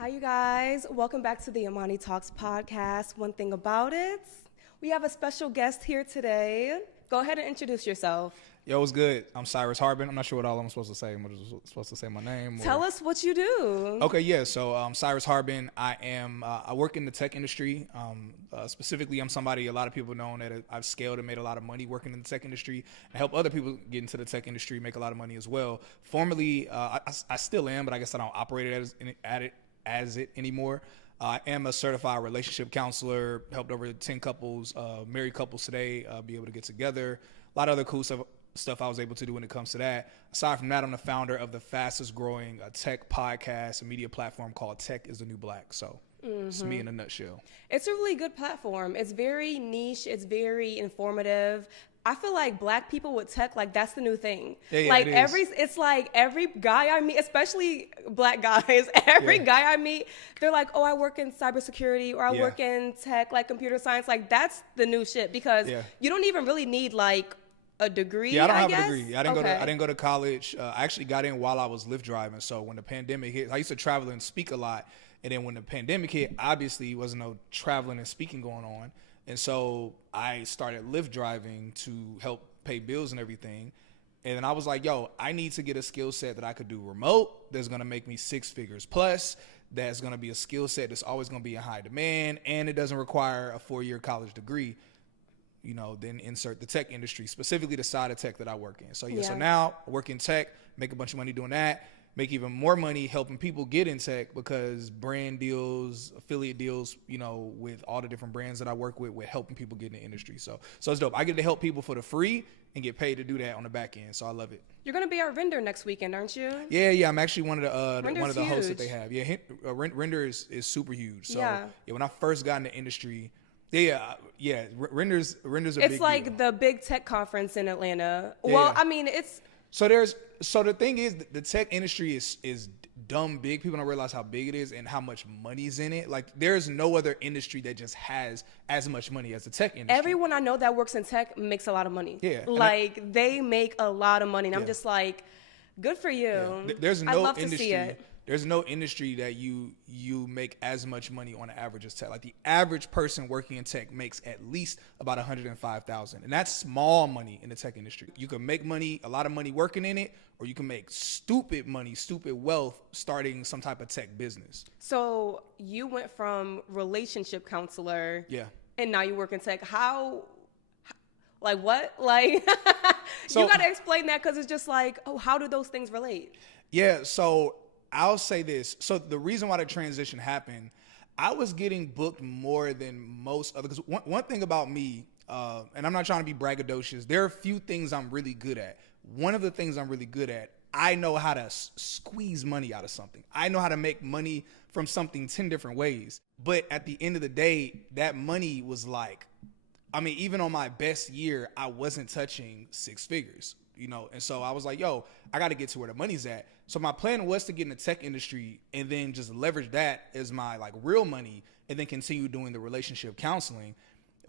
Hi, you guys. Welcome back to the Amani Talks podcast. One thing about it, we have a special guest here today. Go ahead and introduce yourself. Yo, what's good? I'm Cyrus Harbin. I'm not sure what all I'm supposed to say. I'm supposed to say my name. Tell us what you do. Okay, yeah. So Cyrus Harbin. I work in the tech industry. Specifically, I'm somebody a lot of people know that I've scaled and made a lot of money working in the tech industry and help other people get into the tech industry, make a lot of money as well. Formerly, I still am, but I guess I don't operate it as it anymore. I am a certified relationship counselor, helped over 10 couples, married couples today, be able to get together. A lot of other cool stuff I was able to do when it comes to that. Aside from that, I'm the founder of the fastest growing tech podcast, a media platform called Tech is the New Black. So it's me in a nutshell. It's a really good platform. It's very niche. It's very informative. I feel like black people with tech, like that's the new thing. Yeah, like it's like every guy I meet, especially black guys, every guy I meet, they're like, oh, I work in cybersecurity or I work in tech, like computer science. Like that's the new shit because you don't even really need like a degree. Yeah, I don't have a degree. I didn't go to college. I actually got in while I was Lyft driving. So when the pandemic hit, I used to travel and speak a lot. And then when the pandemic hit, obviously wasn't no traveling and speaking going on. And so I started Lyft driving to help pay bills and everything. And then I was like, yo, I need to get a skill set that I could do remote. That's going to make me 6 figures plus. That's going to be a skill set that's always going to be in high demand. And it doesn't require a 4-year college degree. You know, then insert the tech industry, specifically the side of tech that I work in. So so now I work in tech, make a bunch of money doing that, make even more money helping people get in tech because brand deals, affiliate deals, you know, with all the different brands that I work with helping people get in the industry. So it's dope. I get to help people for the free and get paid to do that on the back end. So I love it. You're gonna be our Render next weekend, aren't you? Yeah. I'm actually one of the hosts that huge. they have. Yeah, Render is super huge. So yeah, when I first got in the industry. Yeah. Render's a big deal. It's like the big tech conference in Atlanta. Yeah, well, yeah. I mean, it's so the thing is the tech industry is dumb big. People don't realize how big it is and how much money's in it. Like there's no other industry that just has as much money as the tech industry. Everyone I know that works in tech makes a lot of money. Yeah, like they make a lot of money, and I'm just like, good for you. Yeah. There's no I'd love industry. to see it. There's no industry that you make as much money on average as tech. Like the average person working in tech makes at least about $105,000, and that's small money in the tech industry. You can make money, a lot of money working in it, or you can make stupid money, stupid wealth starting some type of tech business. So you went from relationship counselor, and now you work in tech. How? Like what? Like So, you got to explain that because it's just like, oh, how do those things relate? Yeah. So I'll say this. So the reason why the transition happened, I was getting booked more than most other, because one thing about me, and I'm not trying to be braggadocious, there are a few things I'm really good at. One of the things I'm really good at, I know how to squeeze money out of something. I know how to make money from something 10 different ways. But at the end of the day, that money was like, I mean, even on my best year, I wasn't touching 6 figures, you know? And so I was like, yo, I got to get to where the money's at. So my plan was to get in the tech industry and then just leverage that as my like real money and then continue doing the relationship counseling.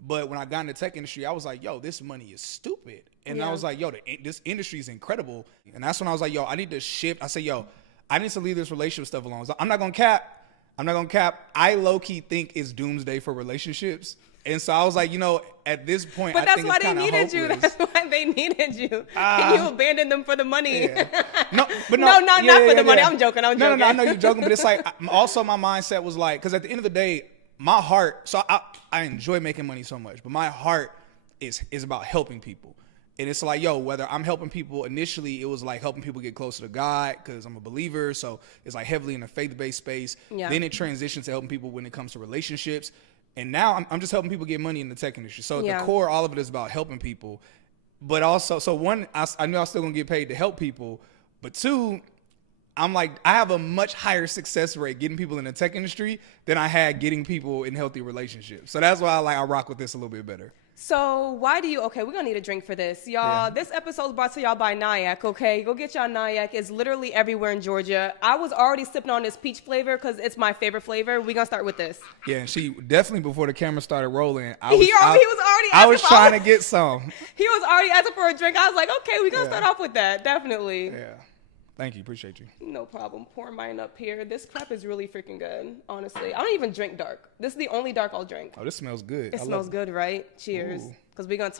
But when I got in the tech industry, I was like, yo, this money is stupid. And I was like, yo, this industry is incredible. And that's when I was like, yo, I need to shift. I said, yo, I need to leave this relationship stuff alone. I'm not going to cap. I low-key think it's doomsday for relationships. And so I was like, you know, at this point, but I that's think why it's they needed hopeless. you. That's why they needed you. And you abandoned them for the money. Yeah. Not for the money. I'm joking. No, I know you're joking, but it's like, also my mindset was like, because at the end of the day, my heart, so I enjoy making money so much, but my heart is about helping people. And it's like, yo, whether I'm helping people, initially it was like helping people get closer to God because I'm a believer. So it's like heavily in a faith-based space. Yeah. Then it transitions to helping people when it comes to relationships. And now I'm just helping people get money in the tech industry. So the core, all of it is about helping people. But also, so one, I knew I was still going to get paid to help people. But two, I'm like, I have a much higher success rate getting people in the tech industry than I had getting people in healthy relationships. So that's why I rock with this a little bit better. So why do you, okay, we're going to need a drink for this. Y'all, this episode is brought to y'all by Nyack, okay? Go get y'all Nyack. It's literally everywhere in Georgia. I was already sipping on this peach flavor because it's my favorite flavor. We're going to start with this. Yeah, and she definitely, before the camera started rolling, I was trying to get some. He was already asking for a drink. I was like, okay, we're going to start off with that, definitely. Yeah. Thank you. Appreciate you. No problem. Pour mine up here. This crap is really freaking good, honestly. I don't even drink dark. This is the only dark I'll drink. Oh, this smells good. It smells good, right? Cheers. Because we're going to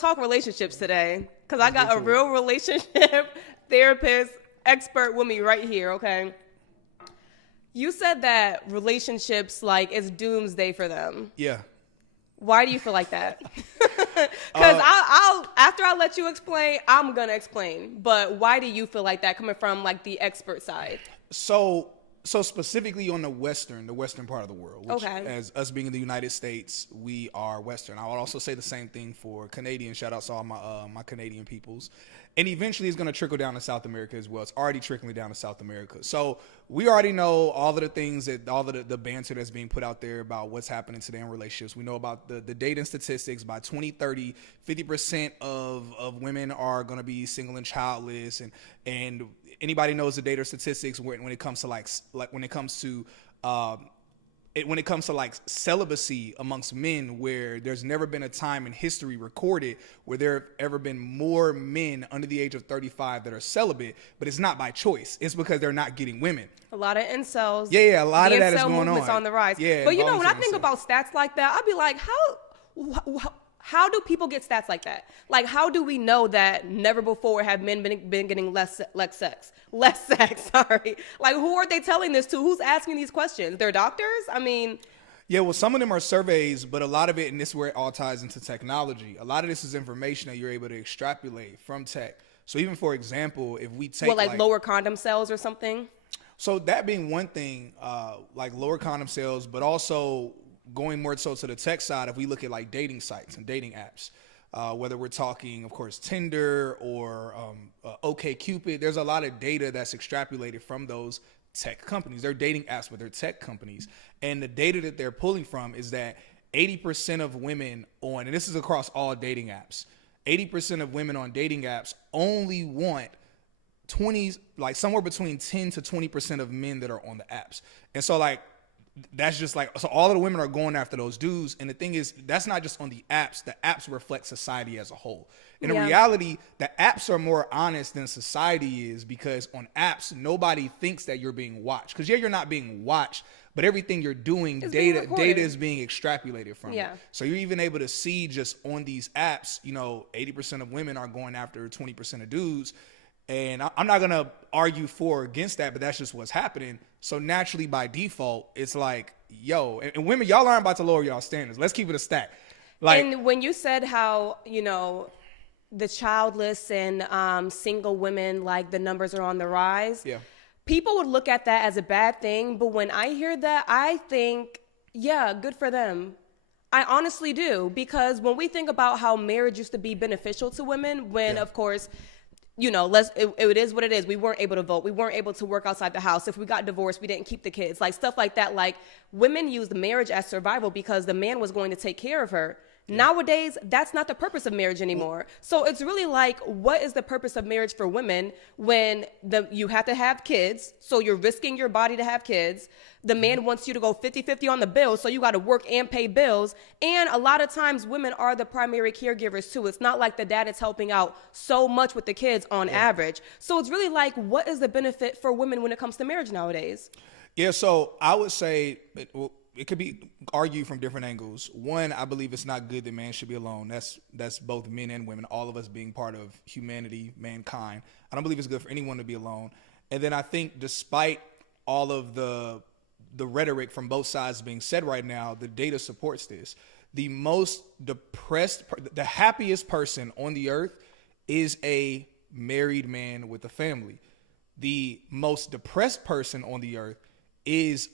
talk relationships today. Because I got a real relationship therapist expert with me right here, okay? You said that relationships, like, it's doomsday for them. Yeah. Why do you feel like that? Because I'll after I let you explain, I'm gonna explain. But why do you feel like that, coming from like the expert side? So specifically on the western part of the world, which as us being in the United States, we are Western. I would also say the same thing for Canadian. Shout out to all my Canadian peoples. And eventually it's going to trickle down to South America as well. It's already trickling down to South America. So we already know all of the things all of the banter that's being put out there about what's happening today in relationships. We know about the data and statistics. By 2030, 50% of women are going to be single and childless. And anybody knows the data or statistics when it comes to like celibacy amongst men, where there's never been a time in history recorded where there have ever been more men under the age of 35 that are celibate, but it's not by choice. It's because they're not getting women. A lot of incels. Yeah, a lot of that is going on. On the rise. Yeah, but when I think about stats like that, I'd be like, how do people get stats like that? Like, how do we know that never before have men been getting less sex? Sorry. Like, who are they telling this to? Who's asking these questions? Their doctors? I mean. Yeah, well, some of them are surveys, but a lot of it, and this is where it all ties into technology, a lot of this is information that you're able to extrapolate from tech. So even, for example, if we take like lower condom sales or something? So that being one thing, like lower condom sales, but also going more so to the tech side, if we look at like dating sites and dating apps, whether we're talking, of course, Tinder or OkCupid, there's a lot of data that's extrapolated from those tech companies. They're dating apps, but they're tech companies. And the data that they're pulling from is that 80% of women and this is across all dating apps, 80% of women on dating apps only want somewhere between 10 to 20% of men that are on the apps. And so like, that's just like, so all of the women are going after those dudes. And the thing is, that's not just on the apps reflect society as a whole. In reality, the apps are more honest than society is, because on apps, nobody thinks that you're being watched. Because you're not being watched, but everything you're doing, data is being extrapolated from you. So you're even able to see just on these apps, 80% of women are going after 20% of dudes. And I'm not going to argue for or against that, but that's just what's happening. So naturally, by default, it's like, and women, y'all aren't about to lower y'all standards. Let's keep it a stack. Like, and when you said how, the childless and single women, like the numbers are on the rise, people would look at that as a bad thing. But when I hear that, I think, good for them. I honestly do. Because when we think about how marriage used to be beneficial to women, when, of course, it is what it is. We weren't able to vote. We weren't able to work outside the house. If we got divorced, we didn't keep the kids. Like stuff like that. Like women used marriage as survival because the man was going to take care of her. Nowadays, that's not the purpose of marriage anymore. So it's really like, what is the purpose of marriage for women when you have to have kids? So you're risking your body to have kids. The man wants you to go 50-50 on the bills, so you got to work and pay bills. And a lot of times women are the primary caregivers too. It's not like the dad is helping out so much with the kids on average. So it's really like, what is the benefit for women when it comes to marriage nowadays? Yeah, so I would say, it could be argued from different angles. One, I believe it's not good that man should be alone. That's both men and women, all of us being part of humanity, mankind. I don't believe it's good for anyone to be alone. And then I think despite all of the rhetoric from both sides being said right now, the data supports this. The most depressed, the happiest person on the earth is a married man with a family. The most depressed person on the earth is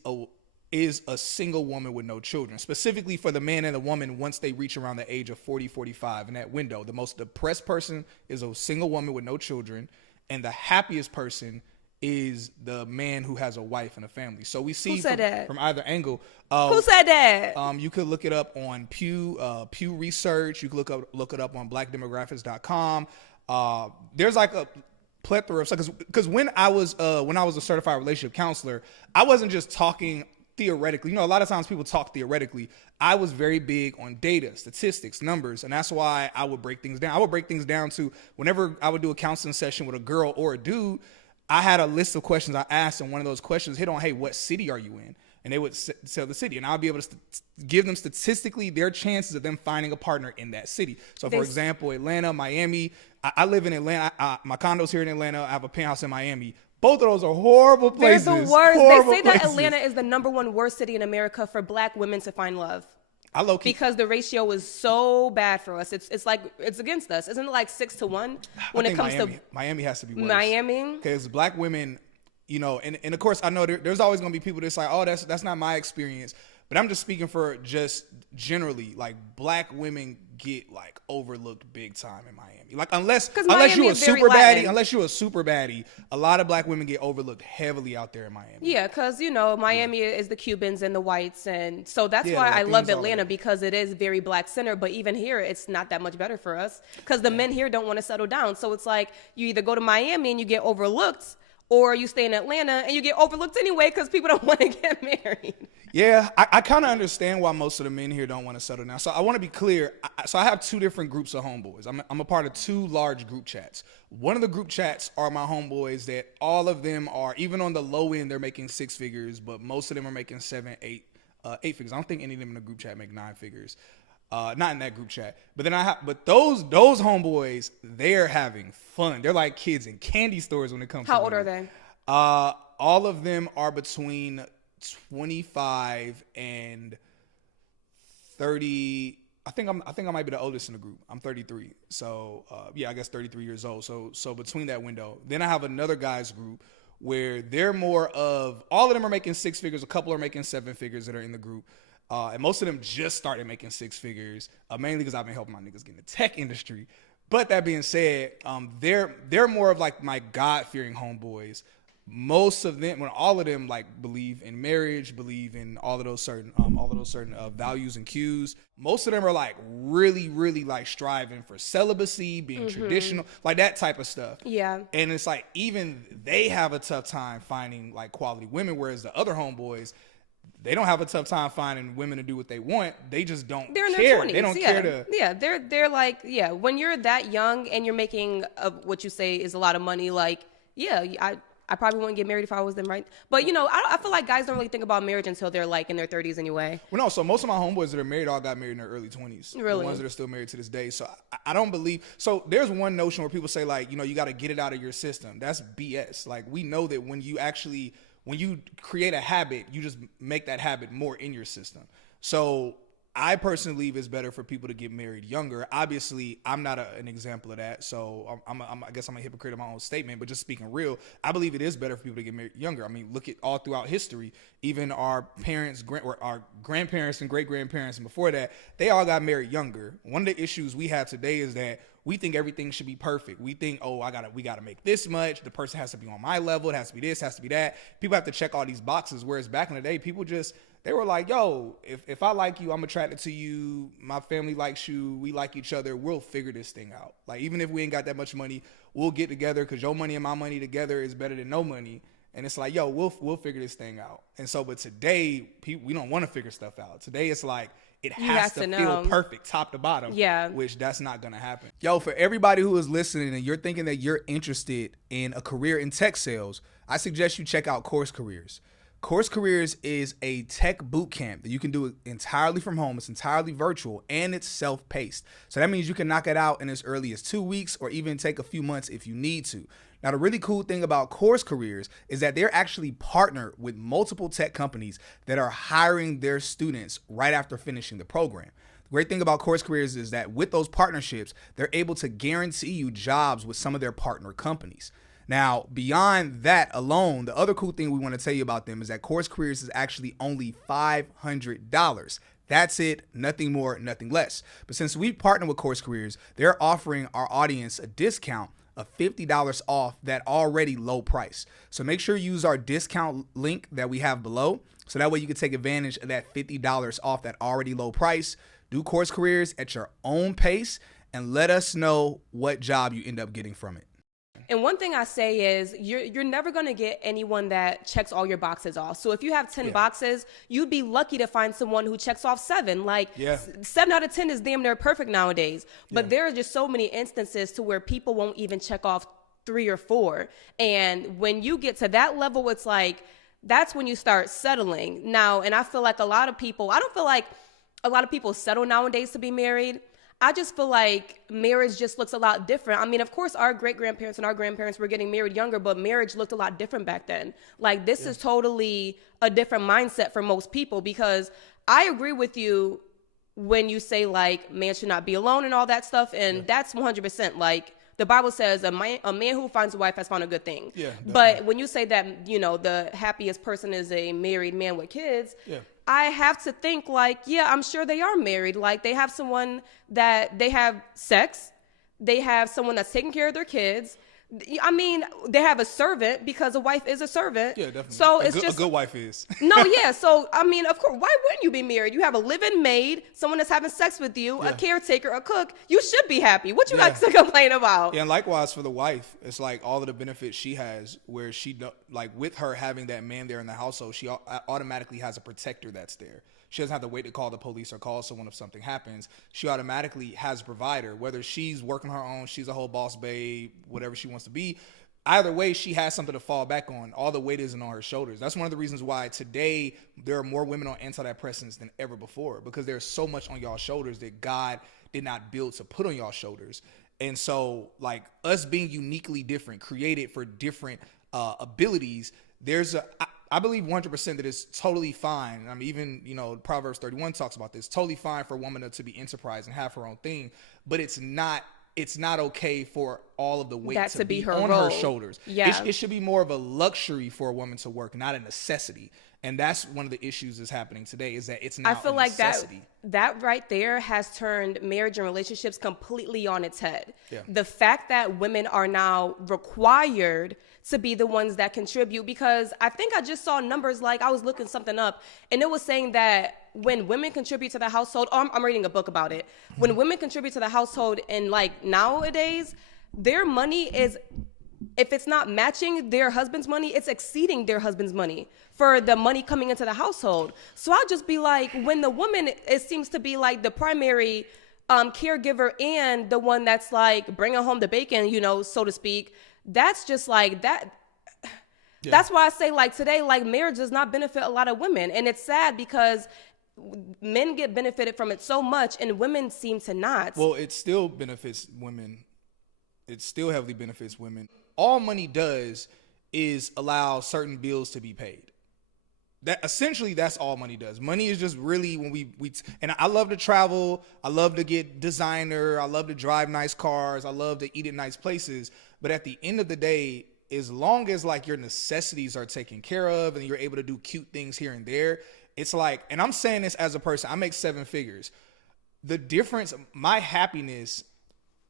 a single woman with no children, specifically for the man and the woman once they reach around the age of 40, 45 in that window. The most depressed person is a single woman with no children, and the happiest person is the man who has a wife and a family. So we see from either angle. Who said that? You could look it up on Pew Research. You could look it up on blackdemographics.com. There's like a plethora of stuff, because when I was a certified relationship counselor, I wasn't just talking theoretically. A lot of times people talk theoretically. I was very big on data, statistics, numbers, and that's why I would break things down. I would break things down to, whenever I would do a counseling session with a girl or a dude, I had a list of questions I asked, and one of those questions hit on, hey, what city are you in? And they would tell the city, and I'll be able to give them statistically their chances of them finding a partner in that city. So, for example, Atlanta, Miami. I live in Atlanta. My condo's here in Atlanta. I have a penthouse in Miami. Both of those are horrible places. They're the worst. They say that Atlanta is the #1 worst city in America for Black women to find love. Because the ratio is so bad for us. It's like, it's against us. Isn't it like 6-1 when it comes to Miami has to be worse. Miami? Because Black women, you know, and of course I know there's always going to be people that's like, oh, that's not my experience. But I'm just speaking for just generally, like, Black women get like overlooked big time in Miami. Like, unless you're a super baddie, a lot of Black women get overlooked heavily out there in Miami. Yeah, because, you know, Miami is the Cubans and the whites, and so that's why I love Atlanta, because it is very Black centered. But even here, it's not that much better for us, because the men here don't want to settle down. So it's like, you either go to Miami and you get overlooked, or you stay in Atlanta and you get overlooked anyway because people don't want to get married. Yeah, I kind of understand why most of the men here don't want to settle down. So I want to be clear. So I have 2 different groups of homeboys. I'm a part of 2 large group chats. One of the group chats are my homeboys that all of them are, even on the low end, they're making 6 figures, but most of them are making 7, 8 figures. I don't think any of them in the group chat make 9 figures. Not in that group chat, but then those homeboys, they're having fun. They're like kids in candy stores when it comes to How old are they? All of them are between 25 and 30. I think I might be the oldest in the group. I'm 33. So, I guess 33 years old. So between that window. Then I have another guys group where they're more of, all of them are making 6 figures. A couple are making 7 figures that are in the group. And most of them just started making 6 figures, mainly because I've been helping my niggas get in the tech industry. But that being said, they're more of like my God-fearing homeboys. Most of them, all of them, like, believe in marriage, believe in all of those certain values and cues. Most of them are like really, really like striving for celibacy, being traditional, like that type of stuff. Yeah. And it's like, even they have a tough time finding like quality women, whereas the other homeboys, they don't have a tough time finding women to do what they want. They just don't care. They're in their 20s. They don't care to. Yeah, they're like, when you're that young and you're making what you say is a lot of money, like, I probably wouldn't get married if I was them, right? But, you know, I feel like guys don't really think about marriage until they're like in their 30s anyway. Well, no, so most of my homeboys that are married all got married in their early 20s. Really? The ones that are still married to this day. So I don't believe. So there's one notion where people say, like, you know, you got to get it out of your system. That's BS. Like, we know that when you create a habit, you just make that habit more in your system. So I personally believe it's better for people to get married younger. Obviously, I'm not an example of that, so I guess I'm a hypocrite in my own statement, but just speaking real, I believe it is better for people to get married younger. I mean, look at all throughout history, even our parents, our grandparents and great-grandparents, and before that, they all got married younger. One of the issues we have today is that we think everything should be perfect. We think, we gotta make this much. The person has to be on my level. It has to be this, has to be that. People have to check all these boxes. Whereas back in the day, they were like, yo, if I like you, I'm attracted to you. My family likes you. We like each other. We'll figure this thing out. Like, even if we ain't got that much money, we'll get together, because your money and my money together is better than no money. And it's like, yo, we'll figure this thing out. And so, but today, we don't want to figure stuff out. Today, it's like, it has to feel perfect top to bottom, which that's not going to happen. Yo, for everybody who is listening and you're thinking that you're interested in a career in tech sales, I suggest you check out Course Careers. Course Careers is a tech boot camp that you can do entirely from home. It's entirely virtual and it's self-paced. So that means you can knock it out in as early as 2 weeks or even take a few months if you need to. Now, the really cool thing about Course Careers is that they're actually partnered with multiple tech companies that are hiring their students right after finishing the program. The great thing about Course Careers is that with those partnerships, they're able to guarantee you jobs with some of their partner companies. Now, beyond that alone, the other cool thing we want to tell you about them is that Course Careers is actually only $500. That's it, nothing more, nothing less. But since we partner with Course Careers, they're offering our audience a discount of $50 off that already low price. So make sure you use our discount link that we have below, so that way you can take advantage of that $50 off that already low price. Do Course Careers at your own pace and let us know what job you end up getting from it. And one thing I say is you're never going to get anyone that checks all your boxes off. So if you have 10 boxes, you'd be lucky to find someone who checks off 7. Like 7 out of 10 is damn near perfect nowadays. But there are just so many instances to where people won't even check off 3 or 4. And when you get to that level, it's like, that's when you start settling. Now, and I feel like I don't feel like a lot of people settle nowadays to be married. I just feel like marriage just looks a lot different. I mean, of course, our great-grandparents and our grandparents were getting married younger, but marriage looked a lot different back then. Like, this is totally a different mindset for most people, because I agree with you when you say, like, man should not be alone and all that stuff, and that's 100%. Like, the Bible says a man who finds a wife has found a good thing. Yeah, but when you say that, you know, the happiest person is a married man with kids, I have to think, like, yeah, I'm sure they are married. Like, they have someone that they have sex. They have someone that's taking care of their kids. I mean, they have a servant, because a wife is a servant. Yeah, definitely. So it's just a good wife is. No, yeah. So I mean, of course, why wouldn't you be married? You have a living maid, someone that's having sex with you, a caretaker, a cook. You should be happy. What you got to complain about? Yeah, and likewise for the wife, it's like all of the benefits she has, where she like with her having that man there in the household, she automatically has a protector that's there. She doesn't have to wait to call the police or call someone if something happens. She automatically has a provider, whether she's working her own, she's a whole boss babe, whatever she wants to be. Either way, she has something to fall back on. All the weight isn't on her shoulders. That's one of the reasons why today there are more women on antidepressants than ever before, because there's so much on y'all's shoulders that God did not build to put on y'all's shoulders. And so, like, us being uniquely different, created for different abilities, I believe 100% that it's totally fine. I mean, even, you know, Proverbs 31 talks about this. Totally fine for a woman to be enterprise and have her own thing, but it's not okay for all of the weight to be her on her shoulders. Yeah. It should be more of a luxury for a woman to work, not a necessity. And that's one of the issues that's happening today, is that it's now a necessity. That right there has turned marriage and relationships completely on its head. Yeah. The fact that women are now required to be the ones that contribute, because I think I just saw numbers, like I was looking something up, and it was saying that when women contribute to the household, I'm reading a book about it. When women contribute to the household, and like nowadays, their money is, if it's not matching their husband's money, it's exceeding their husband's money for the money coming into the household. So I'll just be like, when the woman, it seems to be like the primary caregiver and the one that's like bringing home the bacon, you know, so to speak, that's just like that. Yeah. That's why I say, like, today, like, marriage does not benefit a lot of women. And it's sad because men get benefited from it so much and women seem to not. Well, it still benefits women. It still heavily benefits women. All money does is allow certain bills to be paid. That's all money does. Money is just really when we and I love to travel. I love to get designer. I love to drive nice cars. I love to eat at nice places. But at the end of the day, as long as like your necessities are taken care of and you're able to do cute things here and there, it's like, and I'm saying this as a person, I make 7 figures. The difference, my happiness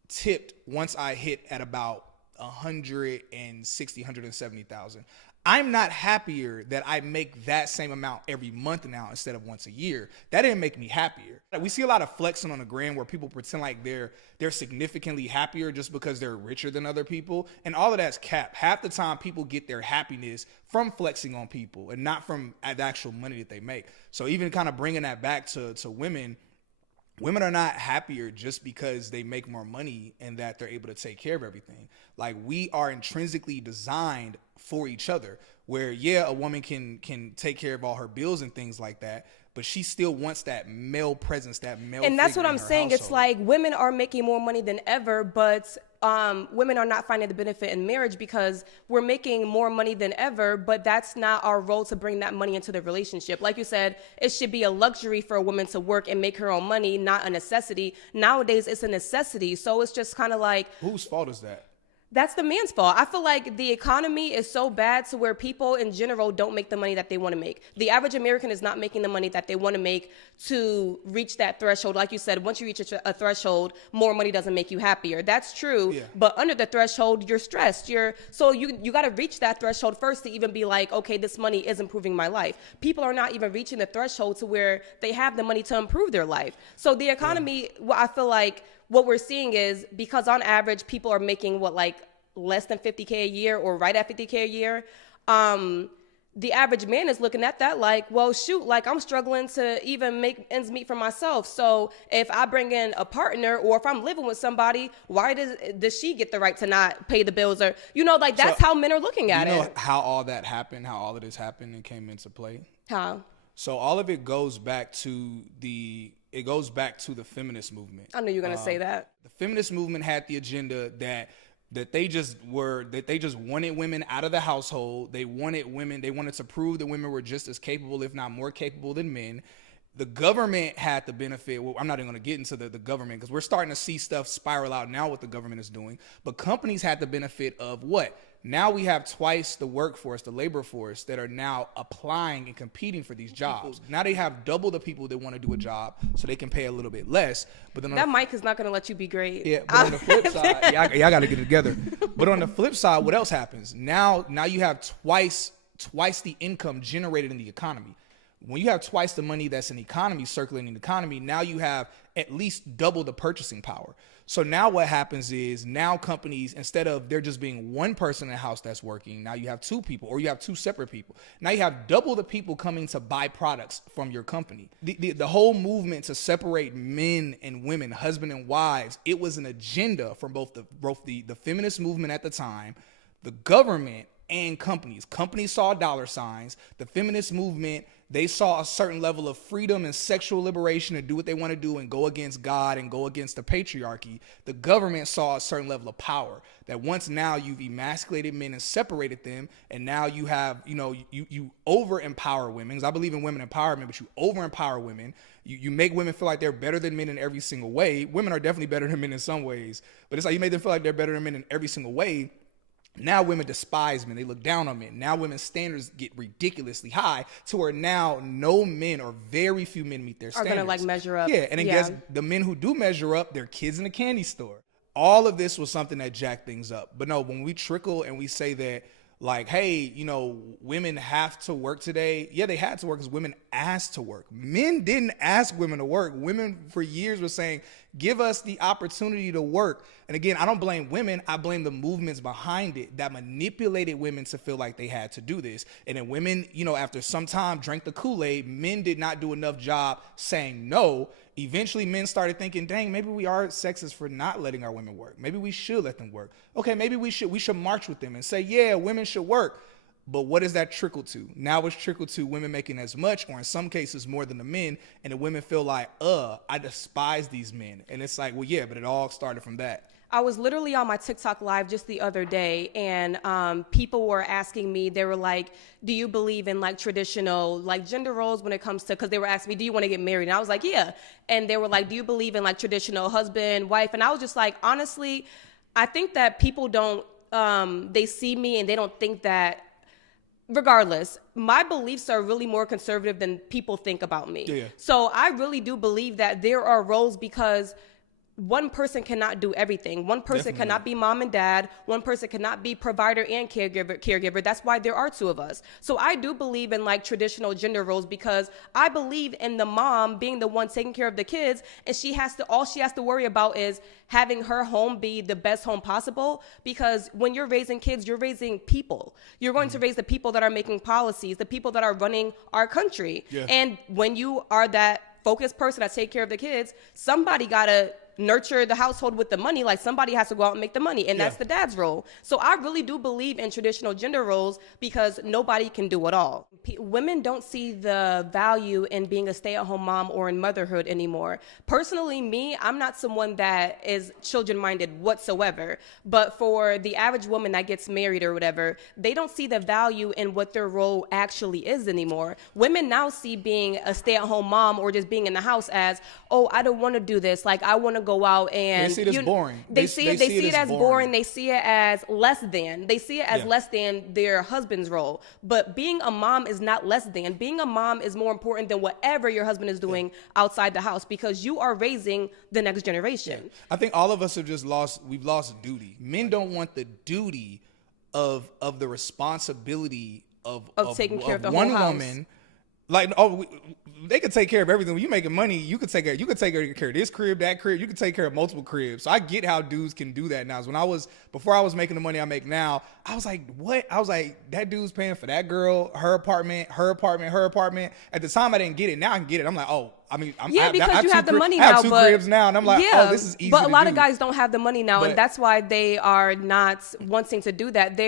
tipped once I hit at about 160, 170,000. I'm not happier that I make that same amount every month now instead of once a year. That didn't make me happier. We see a lot of flexing on the gram where people pretend like they're significantly happier just because they're richer than other people. And all of that's cap. Half the time people get their happiness from flexing on people and not from the actual money that they make. So even kind of bringing that back to women, women are not happier just because they make more money and that they're able to take care of everything. Like, we are intrinsically designed for each other, where, yeah, a woman can take care of all her bills and things like that, but she still wants that male presence, that male figure. And that's what I'm saying. Household. It's like women are making more money than ever, but women are not finding the benefit in marriage because we're making more money than ever, but that's not our role to bring that money into the relationship. Like you said, it should be a luxury for a woman to work and make her own money, not a necessity. Nowadays, it's a necessity. So it's just kind of like... Whose fault is that? That's the man's fault. I feel like the economy is so bad to where people in general don't make the money that they want to make. The average American is not making the money that they want to make to reach that threshold. Like you said, once you reach a threshold, more money doesn't make you happier. That's true. Yeah. But under the threshold, you're stressed. So you got to reach that threshold first to even be like, okay, this money is improving my life. People are not even reaching the threshold to where they have the money to improve their life. So the economy, I feel like, what we're seeing is, because on average people are making less than 50K a year or right at 50K a year, the average man is looking at that like, well, shoot, like I'm struggling to even make ends meet for myself. So if I bring in a partner or if I'm living with somebody, why does she get the right to not pay the bills? Or, like that's how men are looking at it. You know how all that happened, how all of this happened and came into play? How? So all of it goes back to the feminist movement. I knew you were going to say that. The feminist movement had the agenda that they just wanted women out of the household. They wanted to prove that women were just as capable, if not more capable than men. The government had the benefit. Well, I'm not even going to get into the government because we're starting to see stuff spiral out now what the government is doing. But companies had the benefit of what? Now we have twice the workforce, the labor force that are now applying and competing for these jobs. Now they have double the people that want to do a job so they can pay a little bit less. But then that mic is not going to let you be great. Yeah, but on the flip side, y'all got to get it together. But on the flip side, what else happens? Now you have twice the income generated in the economy. When you have twice the money that's in the economy, circulating in the economy, now you have at least double the purchasing power. So now what happens is now companies, instead of there just being one person in the house that's working, now you have two people or you have two separate people. Now you have double the people coming to buy products from your company. The whole movement to separate men and women, husband and wives, it was an agenda from both the feminist movement at the time, the government, and companies. Companies saw dollar signs. The feminist movement, they saw a certain level of freedom and sexual liberation to do what they want to do and go against God and go against the patriarchy. The government saw a certain level of power that once now you've emasculated men and separated them, and now you have, you over empower women. Because I believe in women empowerment, but you over empower women. You make women feel like they're better than men in every single way. Women are definitely better than men in some ways, but it's like you made them feel like they're better than men in every single way. Now women despise men. They look down on men. Now women's standards get ridiculously high to where now no men or very few men meet their standards. Are going to measure up. Yeah, and then guess the men who do measure up, they're kids in the candy store. All of this was something that jacked things up. But no, when we trickle and we say that, like, hey, women have to work today. Yeah, they had to work because women asked to work. Men didn't ask women to work. Women for years were saying, give us the opportunity to work. And again, I don't blame women. I blame the movements behind it that manipulated women to feel like they had to do this. And then women, after some time drank the Kool-Aid, men did not do enough job saying no. Eventually, men started thinking, dang, maybe we are sexist for not letting our women work. Maybe we should let them work. Okay, maybe we should march with them and say, yeah, women should work. But what does that trickle to? Now it's trickled to women making as much, or in some cases more than the men, and the women feel like, I despise these men. And it's like, well, yeah, but it all started from that. I was literally on my TikTok live just the other day, and people were asking me, they were like, do you believe in like traditional like gender roles when it comes to, because they were asking me, do you want to get married? And I was like, yeah. And they were like, do you believe in like traditional husband, wife? And I was just like, honestly, I think that people don't, they see me and they don't think that, regardless, my beliefs are really more conservative than people think about me. Yeah. So I really do believe that there are roles because one person cannot do everything. One person Definitely. cannot be mom and dad. One person cannot be provider and caregiver. That's why there are two of us. So I do believe in like traditional gender roles because I believe in the mom being the one taking care of the kids, and all she has to worry about is having her home be the best home possible, because when you're raising kids, you're raising people. You're going to raise the people that are making policies, the people that are running our country. Yeah. And when you are that focused person that take care of the kids, somebody gotta nurture the household with the money. Like somebody has to go out and make the money, and that's the dad's role. So I really do believe in traditional gender roles because nobody can do it all. Women don't see the value in being a stay-at-home mom or in motherhood anymore. Personally, me, I'm not someone that is children-minded whatsoever, but for the average woman that gets married or whatever, they don't see the value in what their role actually is anymore. Women now see being a stay-at-home mom or just being in the house as, oh, I don't want to do this. Like, I want to go out and... They see it as boring. They see it as boring. They see it as less than. They see it as less than their husband's role. But being a mom is not less than. Being a mom is more important than whatever your husband is doing outside the house, because you are raising the next generation. Yeah. I think all of us have we've lost duty. Men don't want the duty of the responsibility of taking care of the one whole house. woman Like, they could take care of everything. When you making money, you could take care of this crib, that crib. You could take care of multiple cribs. So I get how dudes can do that now. Before I was making the money I make now, I was like, what? I was like, that dude's paying for that girl, her apartment. At the time, I didn't get it. Now I can get it. I'm like, oh, I mean, because you have the money now. I have two cribs now, and I'm like, oh, this is easy. But a lot of guys don't have the money now, and that's why they are not wanting to do that.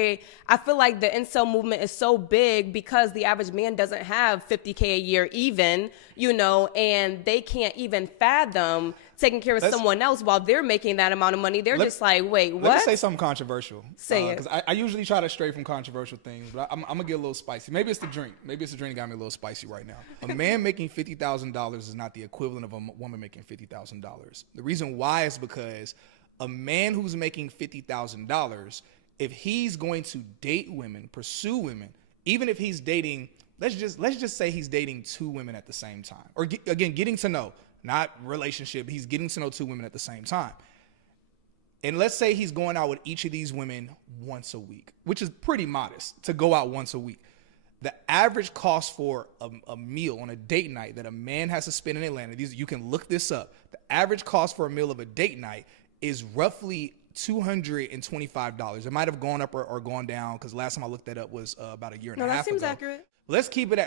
I feel like the incel movement is so big because the average man doesn't have $50K a year, even, and they can't even fathom taking care of someone else while they're making that amount of money. They're just like, wait, what? Let me say something controversial. Say it. Because I usually try to stray from controversial things, but I'm going to get a little spicy. Maybe it's the drink. That got me a little spicy right now. A man making $50,000 is not the equivalent of a woman making $50,000. The reason why is because a man who's making $50,000, if he's going to date women, pursue women, even if he's dating, let's just say he's dating two women at the same time, or getting to know, not relationship. He's getting to know two women at the same time. And let's say he's going out with each of these women once a week, which is pretty modest to go out once a week. The average cost for a meal on a date night that a man has to spend in Atlanta, you can look this up. The average cost for a meal of a date night is roughly $225. It might have gone up or gone down because last time I looked that up was about a year and a half ago. No, that seems accurate. Let's keep it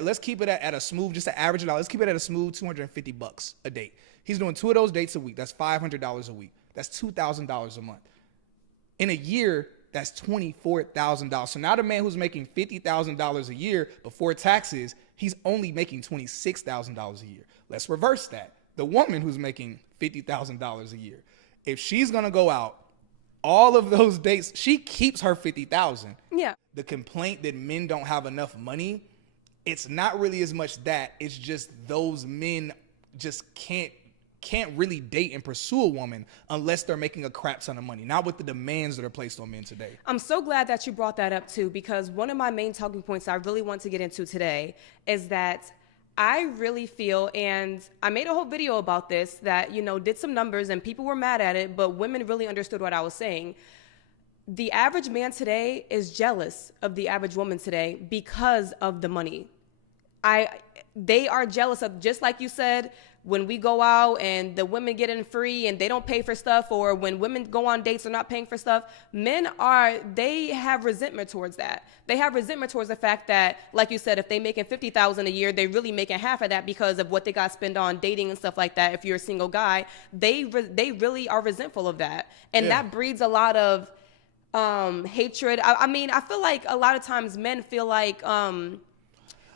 at a smooth, just to average it out. Let's keep it at a smooth $250 a date. He's doing 2 of those dates a week. That's $500 a week. That's $2,000 a month. In a year, that's $24,000. So now the man who's making $50,000 a year before taxes, he's only making $26,000 a year. Let's reverse that. The woman who's making $50,000 a year, if she's gonna go out all of those dates, she keeps her $50,000. Yeah. The complaint that men don't have enough money, it's not really as much that. It's just those men just can't really date and pursue a woman unless they're making a crap ton of money, not with the demands that are placed on men today. I'm so glad that you brought that up too, because one of my main talking points I really want to get into today is that I really feel, and I made a whole video about this that, did some numbers and people were mad at it, but women really understood what I was saying. The average man today is jealous of the average woman today because of the money. They are jealous of, just like you said, when we go out and the women get in free and they don't pay for stuff, or when women go on dates they're not paying for stuff, they have resentment towards that. They have resentment towards the fact that, like you said, if they making $50,000 a year, they really making half of that because of what they got spent on dating and stuff like that. If you're a single guy, they really are resentful of that. And that breeds a lot of hatred. I feel like a lot of times men feel like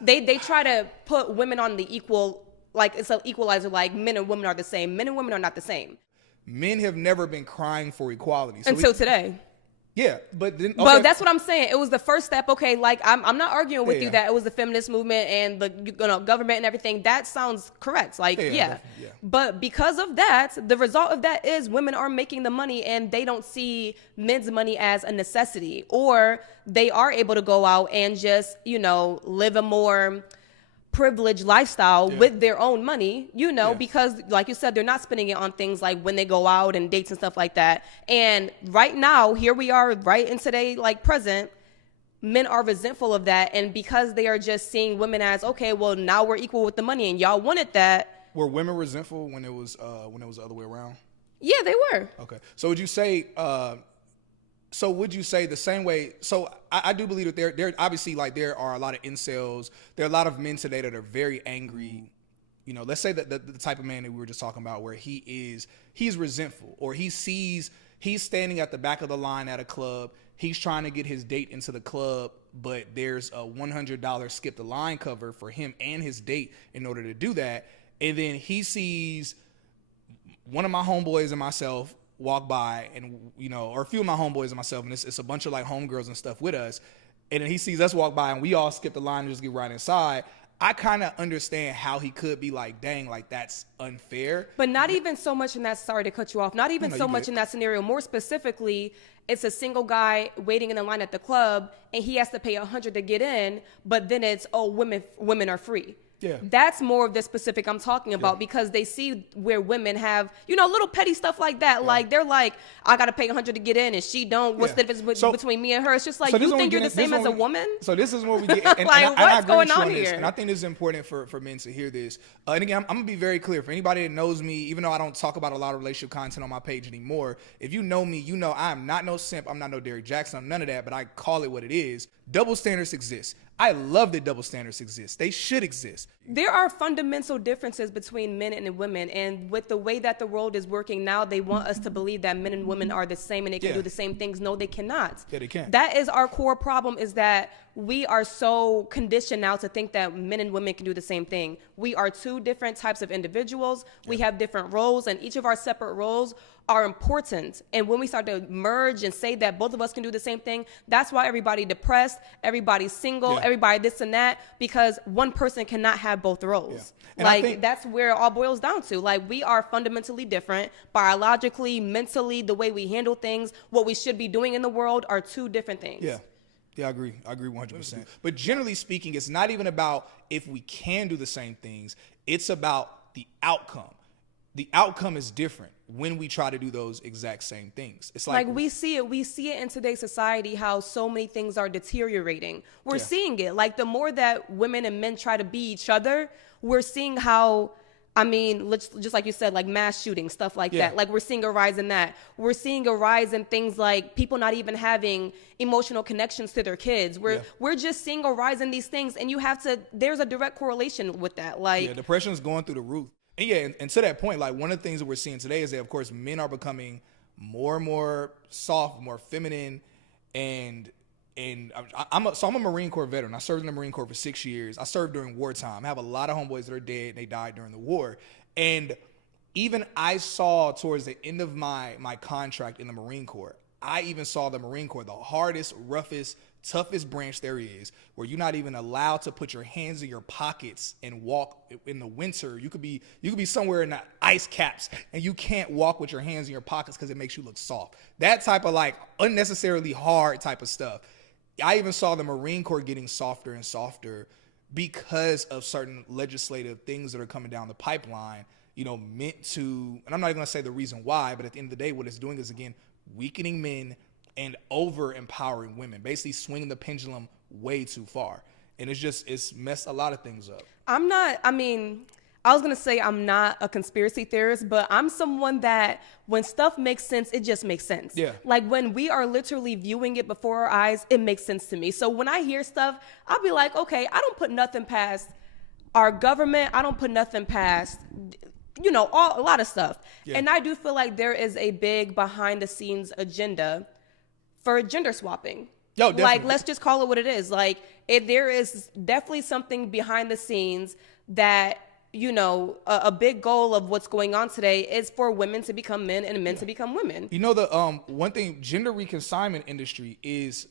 they try to put women on the equal, like it's an equalizer, like men and women are the same. Men and women are not the same. Men have never been crying for equality. Until today. Yeah, but then, okay. But that's what I'm saying. It was the first step. Okay, like I'm not arguing with you that it was the feminist movement and the government and everything. That sounds correct. Like yeah. But because of that, the result of that is women are making the money and they don't see men's money as a necessity, or they are able to go out and just live a more privileged lifestyle with their own money, because like you said, they're not spending it on things like when they go out and dates and stuff like that. And right now, here we are right in today, like present, men are resentful of that. And because they are just seeing women as, okay, well, now we're equal with the money and y'all wanted that. Were women resentful when it was the other way around? Yeah, they were. Okay. So would you say the same way? So I do believe that there obviously, like, there are a lot of incels. There are a lot of men today that are very angry. Let's say that the type of man that we were just talking about, where he's resentful, or he's standing at the back of the line at a club. He's trying to get his date into the club, but there's a $100 skip the line cover for him and his date in order to do that. And then he sees one of my homeboys and myself walk by, and or a few of my homeboys and myself, and it's a bunch of like homegirls and stuff with us, and then he sees us walk by and we all skip the line and just get right inside. I kind of understand how he could be like, dang, like that's unfair. But not even so much in that, sorry to cut you off, not even so much in that scenario. More specifically, it's a single guy waiting in the line at the club and he has to pay $100 to get in, but then it's, oh, women are free. That's more of the specific I'm talking about, because they see where women have, little petty stuff like that. Like, they're like, I got to pay 100 to get in and she don't. What's the difference between me and her? It's just like, you think you're the same as a woman? So this is what we get. And, like, what's going on here? And I think this is important for men to hear this. And again, I'm going to be very clear. For anybody that knows me, even though I don't talk about a lot of relationship content on my page anymore, if you know me, you know I'm not no simp. I'm not no Derrick Jackson. I'm none of that, but I call it what it is. Double standards exist. I love that double standards exist. They should exist. There are fundamental differences between men and women. And with the way that the world is working now, they want us to believe that men and women are the same and they can do the same things. No, they cannot. Yeah, they can't. That is our core problem, is that we are so conditioned now to think that men and women can do the same thing. We are two different types of individuals. We have different roles, and each of our separate roles are important. And when we start to merge and say that both of us can do the same thing, that's why everybody depressed, everybody's single, everybody this and that, because one person cannot have both roles. Like, that's where it all boils down to. Like, we are fundamentally different, biologically, mentally, the way we handle things, what we should be doing in the world are two different things. Yeah, I agree. I agree 100%. But generally speaking, it's not even about if we can do the same things. It's about the outcome. The outcome is different when we try to do those exact same things. It's like we see it in today's society, how so many things are deteriorating. We're seeing it. Like, the more that women and men try to be each other, we're seeing how, just like you said, like mass shootings, stuff like that. Like, we're seeing a rise in that. We're seeing a rise in things like people not even having emotional connections to their kids. We're just seeing a rise in these things, and there's a direct correlation with that. Like, depression is going through the roof. And to that point, like, one of the things that we're seeing today is that, of course, men are becoming more and more soft, more feminine, and I'm a Marine Corps veteran. I served in the Marine Corps for 6 years. I served during wartime. I have a lot of homeboys that are dead, and they died during the war. And even I saw towards the end of my contract in the Marine Corps, I even saw the Marine Corps, the hardest, roughest, toughest branch there is, where you're not even allowed to put your hands in your pockets and walk in the winter. You could be somewhere in the ice caps, and you can't walk with your hands in your pockets because it makes you look soft. That type of, like, unnecessarily hard type of stuff. I even saw the Marine Corps getting softer and softer because of certain legislative things that are coming down the pipeline, meant to, and I'm not even gonna say the reason why, but at the end of the day, what it's doing is, again, weakening men and over empowering women, basically swinging the pendulum way too far. And it's messed a lot of things up. I was going to say I'm not a conspiracy theorist, but I'm someone that when stuff makes sense, it just makes sense. Yeah. Like, when we are literally viewing it before our eyes, it makes sense to me. So when I hear stuff, I'll be like, okay, I don't put nothing past our government. I don't put nothing past, a lot of stuff. Yeah. And I do feel like there is a big behind the scenes agenda for gender swapping. Yo, definitely. Like, let's just call it what it is. Like, there is definitely something behind the scenes that, a big goal of what's going on today is for women to become men and men to become women. The one thing, gender reconsignment industry is,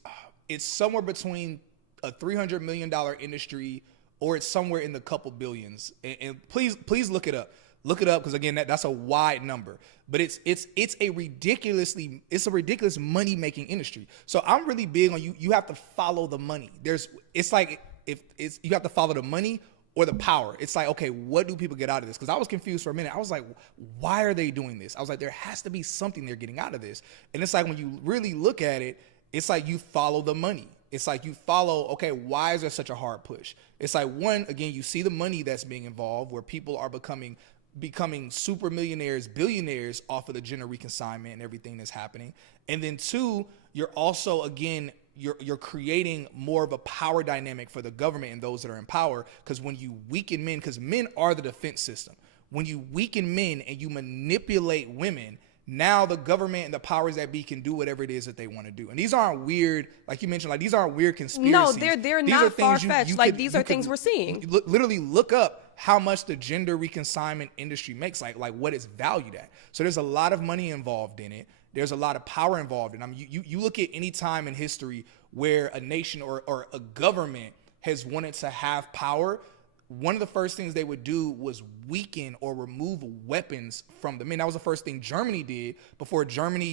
it's somewhere between a $300 million industry, or it's somewhere in the couple billions. And please look it up. Look it up, because again, that's a wide number. But it's a ridiculous money making industry. So I'm really big on you have to follow the money. You have to follow the money or the power. It's like, okay, what do people get out of this? Because I was confused for a minute. I was like, why are they doing this? I was like, there has to be something they're getting out of this. And it's like, when you really look at it, it's like you follow the money. It's like you follow, okay, why is there such a hard push? It's like, one, again, you see the money that's being involved, where people are becoming super millionaires, billionaires off of the gender reconsignment and everything that's happening. And then two, you're also, again, you're creating more of a power dynamic for the government and those that are in power. Because when you weaken men, because men are the defense system, when you weaken men and you manipulate women, now the government and the powers that be can do whatever it is that they want to do. And these aren't weird, like you mentioned, like, these aren't weird conspiracies. No, they're not far-fetched. Like, these are things we're seeing. Literally look up how much the gender reconsignment industry makes, like what it's valued at. So there's a lot of money involved in it. There's a lot of power involved in it. You look at any time in history where a nation or a government has wanted to have power, one of the first things they would do was weaken or remove weapons from the men. That was the first thing Germany did before the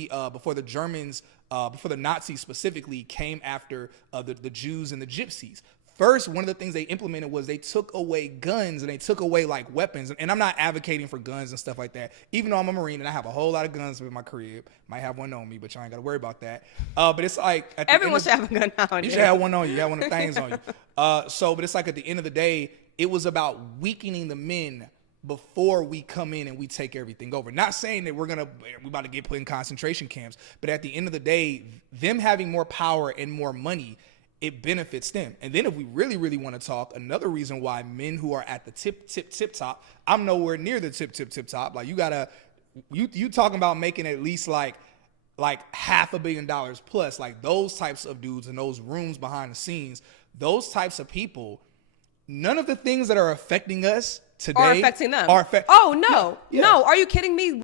Nazis specifically came after the Jews and the Gypsies. first, one of the things they implemented was they took away guns and they took away like weapons. And I'm not advocating for guns and stuff like that, even though I'm a Marine and I have a whole lot of guns in my crib. Might have one on me, but y'all ain't got to worry about that. But it's like everyone should have a gun on you. You should have one on you. You have one of the things on you. But it's like at the end of the day, it was about weakening the men before we come in and we take everything over. Not saying that we're about to get put in concentration camps, but at the end of the day, them having more power and more money, it benefits them. And then if we really, really want to talk, another reason why men who are at the tip top, I'm nowhere near the tip top. Like you talking about making at least like $500 million plus, like those types of dudes in those rooms behind the scenes, those types of people, none of the things that are affecting us today are affecting them. No. Are you kidding me?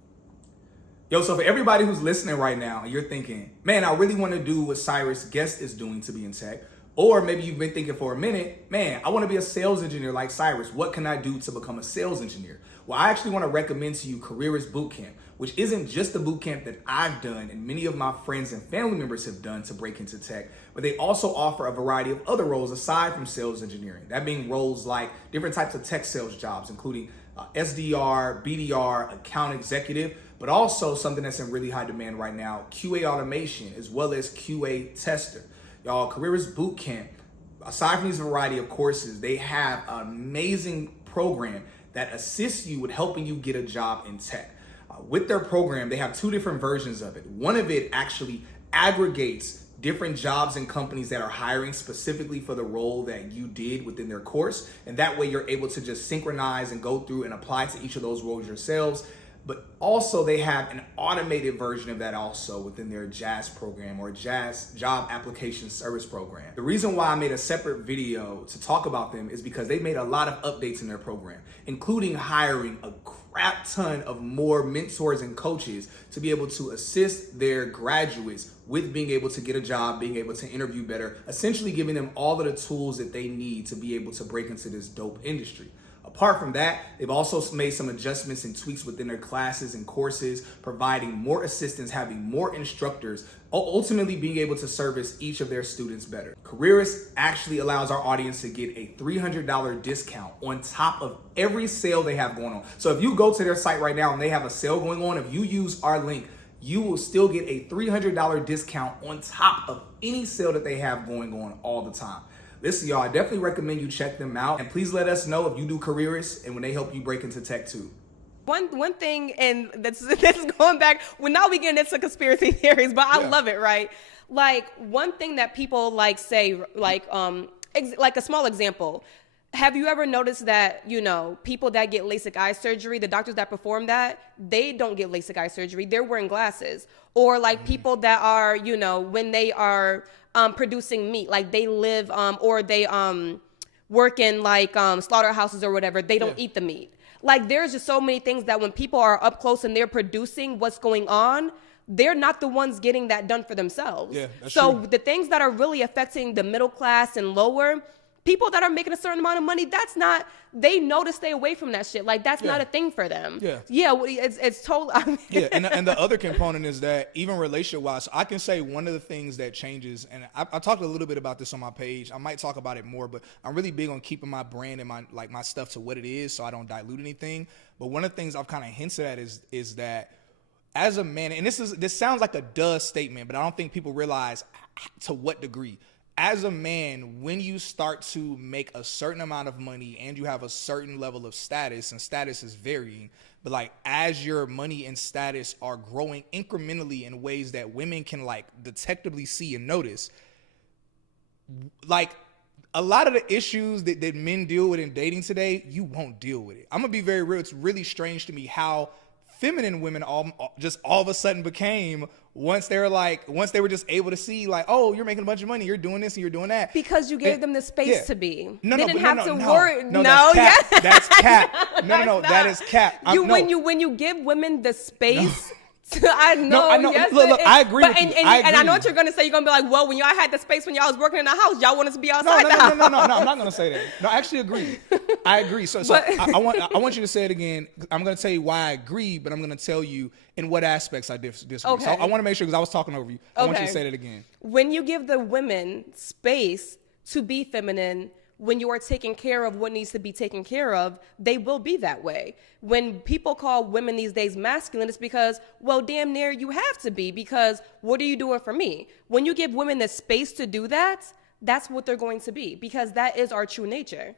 Yo, so for everybody who's listening right now and you're thinking, man, I really want to do what Cyrus Guest is doing to be in tech. Or maybe you've been thinking for a minute, man, I want to be a sales engineer like Cyrus. What can I do to become a sales engineer? Well, I actually want to recommend to you Careerist Bootcamp, which isn't just the bootcamp that I've done and many of my friends and family members have done to break into tech, but they also offer a variety of other roles aside from sales engineering. That being roles like different types of tech sales jobs, including SDR, BDR, account executive, but also something that's in really high demand right now, QA automation, as well as QA tester. Y'all, Careerist Bootcamp, aside from these variety of courses, they have an amazing program that assists you with helping you get a job in tech. With their program, they have two different versions of it. One of it actually aggregates different jobs and companies that are hiring specifically for the role that you did within their course. And that way you're able to just synchronize and go through and apply to each of those roles yourselves. But also they have an automated version of that also within their JAS program, or JAS, Job Application Service Program. The reason why I made a separate video to talk about them is because they made a lot of updates in their program, including hiring a crap ton of more mentors and coaches to be able to assist their graduates with being able to get a job, being able to interview better, essentially giving them all of the tools that they need to be able to break into this dope industry. Apart from that, they've also made some adjustments and tweaks within their classes and courses, providing more assistance, having more instructors, ultimately being able to service each of their students better. Careerist actually allows our audience to get a $300 discount on top of every sale they have going on. So if you go to their site right now and they have a sale going on, if you use our link, you will still get a $300 discount on top of any sale that they have going on all the time. Listen, y'all, I definitely recommend you check them out. And please let us know if you do Careerist and when they help you break into tech too. One thing, and this is going back, well, now we get into conspiracy theories, but I love it, right? Like, one thing that people like say, like a small example. Have you ever noticed that, you know, people that get LASIK eye surgery, the doctors that perform that, they don't get LASIK eye surgery. They're wearing glasses. Or like people that are, you know, when they are producing meat, like they live or they work in like slaughterhouses or whatever, they don't eat the meat. Like, there's just so many things that when people are up close and they're producing what's going on, they're not the ones getting that done for themselves. Yeah, that's true. The things that are really affecting the middle class and lower, people that are making a certain amount of money, they know to stay away from that shit. Like, that's not a thing for them. It's totally. And the other component is that even relationship wise, I can say one of the things that changes, and I talked a little bit about this on my page. I might talk about it more, but I'm really big on keeping my brand and my stuff to what it is, so I don't dilute anything. But one of the things I've kind of hinted at is that as a man, and this sounds like a duh statement, but I don't think people realize to what degree. As a man, when you start to make a certain amount of money and you have a certain level of status, and status is varying, but like as your money and status are growing incrementally in ways that women can like detectably see and notice, like a lot of the issues that men deal with in dating today, you won't deal with it. I'm gonna be very real. It's really strange to me how feminine women all of a sudden became once they were just able to see like, oh, you're making a bunch of money, you're doing this and you're doing that. Because you gave them the space to be. They didn't have to worry. No, that's cap. No, that is cap. When you give women the space. I know. Yes, look, I agree with you. And I know what you're going to say. You're going to be like, well, when y'all had the space when y'all was working in the house, y'all wanted to be outside the house. No, I'm not going to say that. No, I actually agree. I agree. So I want you to say it again. I'm going to tell you why I agree, but I'm going to tell you in what aspects I disagree. Okay. So I want to make sure, because I was talking over you. I want you to say that again. When you give the women space to be feminine, when you are taking care of what needs to be taken care of, they will be that way. When people call women these days masculine, it's because, well, damn near you have to be, because what are you doing for me? When you give women the space to do that, that's what they're going to be, because that is our true nature.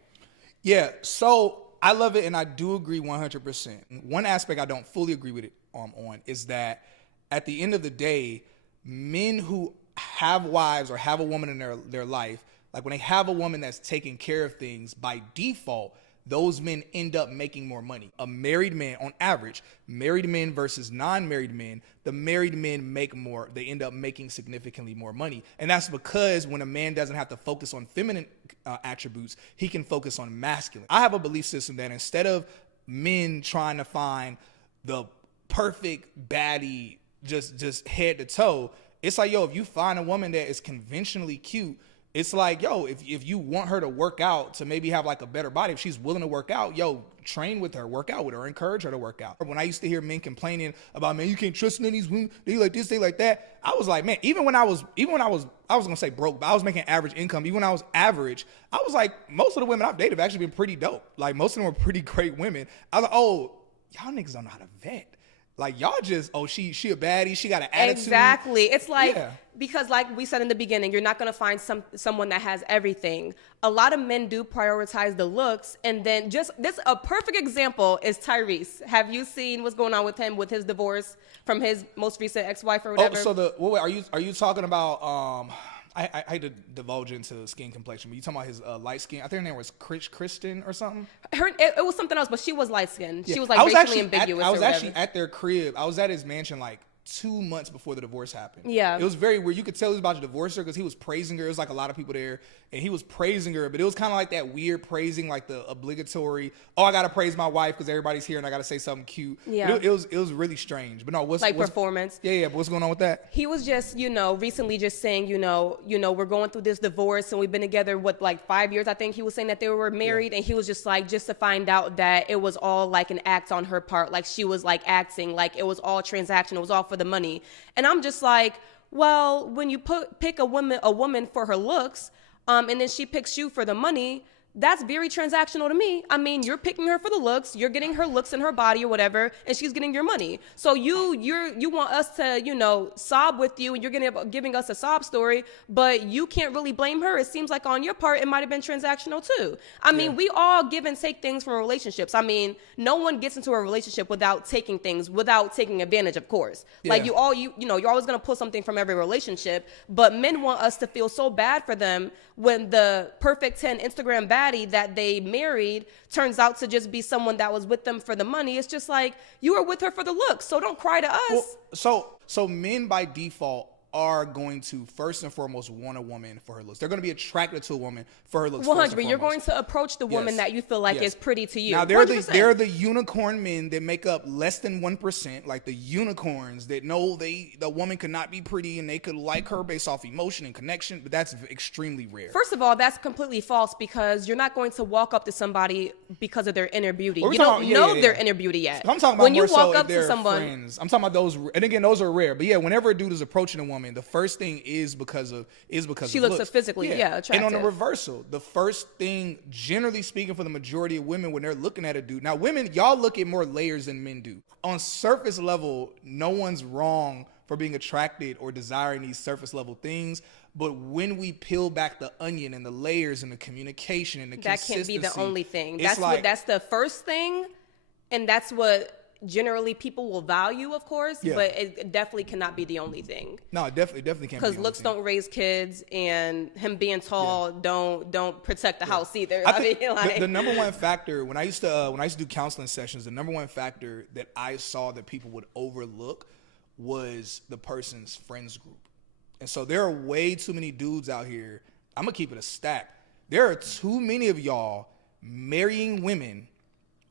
Yeah, so I love it, and I do agree 100%. One aspect I don't fully agree with it on is that at the end of the day, men who have wives or have a woman in their life, like when they have a woman that's taking care of things, by default, those men end up making more money. A married man, on average, married men versus non-married men, the married men make more. They end up making significantly more money. And that's because when a man doesn't have to focus on feminine attributes, he can focus on masculine. I have a belief system that instead of men trying to find the perfect baddie just head to toe, it's like, yo, if you find a woman that is conventionally cute, it's like, yo, if you want her to work out, to maybe have like a better body, if she's willing to work out, yo, train with her, work out with her, encourage her to work out. When I used to hear men complaining about, man, you can't trust none of these women, they like this, they like that, I was like, man, even when I was gonna say broke, but I was making average income. Even when I was average, I was like, most of the women I've dated have actually been pretty dope. Like, most of them were pretty great women. I was like, oh, y'all niggas don't know how to vet. Like, y'all just, oh, she a baddie, she got an attitude. Exactly. It's like, because like we said in the beginning, you're not going to find someone that has everything. A lot of men do prioritize the looks. And then a perfect example is Cyrus. Have you seen what's going on with him with his divorce from his most recent ex-wife or whatever? Oh, so are you talking about, I hate to divulge into skin complexion, but you talking about his light skin? I think her name was Kristen or something. It was something else, but she was light skinned. Yeah. She was like racially ambiguous. I was actually at their crib. I was at his mansion like 2 months before the divorce happened. Yeah. It was very weird. You could tell he was about to divorce her because he was praising her. It was like a lot of people there, and he was praising her, but it was kind of like that weird praising, like the obligatory, oh, I got to praise my wife because everybody's here and I got to say something cute. Yeah. It was really strange. But no, what's performance. Yeah, but what's going on with that? He was just, recently just saying, we're going through this divorce and we've been together, like 5 years, I think he was saying that they were married. Yeah. And he was just like, just to find out that it was all like an act on her part. Like she was like acting, like it was all transactional. It was all for the money. And I'm just like, well, when you pick a woman for her looks, and then she picks you for the money, that's very transactional to me. I mean, you're picking her for the looks, you're getting her looks in her body or whatever, and she's getting your money. So you want us to, sob with you, and you're giving us a sob story, but you can't really blame her. It seems like on your part, it might have been transactional too. I mean, we all give and take things from relationships. I mean, no one gets into a relationship without taking advantage, of course. Yeah. Like you're always going to pull something from every relationship, but men want us to feel so bad for them when the perfect 10 Instagram baddie that they married turns out to just be someone that was with them for the money. It's just like, you were with her for the looks, so don't cry to us. Well, so men by default are going to first and foremost want a woman for her looks. They're going to be attracted to a woman for her looks. 100. You're going to approach the woman that you feel like is pretty to you. Now they're the unicorn men that make up less than 1%, like the unicorns that know the woman could not be pretty and they could like her based off emotion and connection, but that's extremely rare. First of all, that's completely false, because you're not going to walk up to somebody because of their inner beauty. You don't know their inner beauty yet. I'm talking about when you walk up to someone. Friends. I'm talking about those, and again, those are rare. But yeah, whenever a dude is approaching a woman, the first thing is because she looks so physically attractive. And on the reversal, the first thing, generally speaking, for the majority of women when they're looking at a dude, now women, y'all look at more layers than men do. On surface level, no one's wrong for being attracted or desiring these surface level things. But when we peel back the onion and the layers and the communication and the consistency, that can't be the only thing. That's the first thing, and that's what generally people will value, of course, but it definitely cannot be the only thing. No, it definitely can't be. Because looks don't raise kids, and him being tall don't protect the house either. I mean, the number one factor when I used to do counseling sessions, the number one factor that I saw that people would overlook was the person's friends group. And so there are way too many dudes out here. I'm gonna keep it a stack. There are too many of y'all marrying women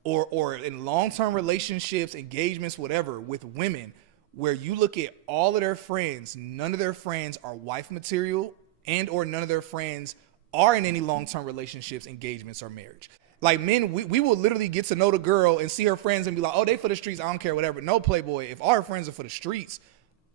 or in long-term relationships, engagements, whatever, with women, where you look at all of their friends, none of their friends are wife material, and or none of their friends are in any long-term relationships, engagements, or marriage. Like men, we will literally get to know the girl and see her friends and be like, oh, they for the streets, I don't care, whatever. No, Playboy, if our friends are for the streets,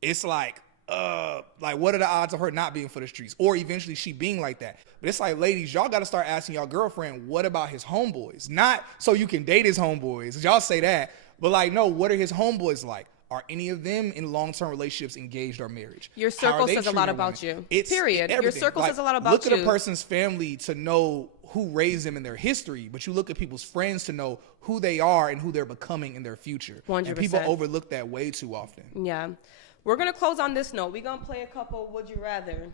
it's like what are the odds of her not being for the streets or eventually she being like that? But it's like, ladies, y'all got to start asking y'all girlfriend, what about his homeboys? Not so you can date his homeboys. Y'all say that, but like, no, what are his homeboys like? Are any of them in long-term relationships, engaged, or marriage? Your circle says a lot about you. Period. Your circle says a lot about you. Look at a person's family to know who raised them in their history, but you look at people's friends to know who they are and who they're becoming in their future. 100%. And people overlook that way too often. Yeah. We're going to close on this note. We're going to play a couple Would You Rather.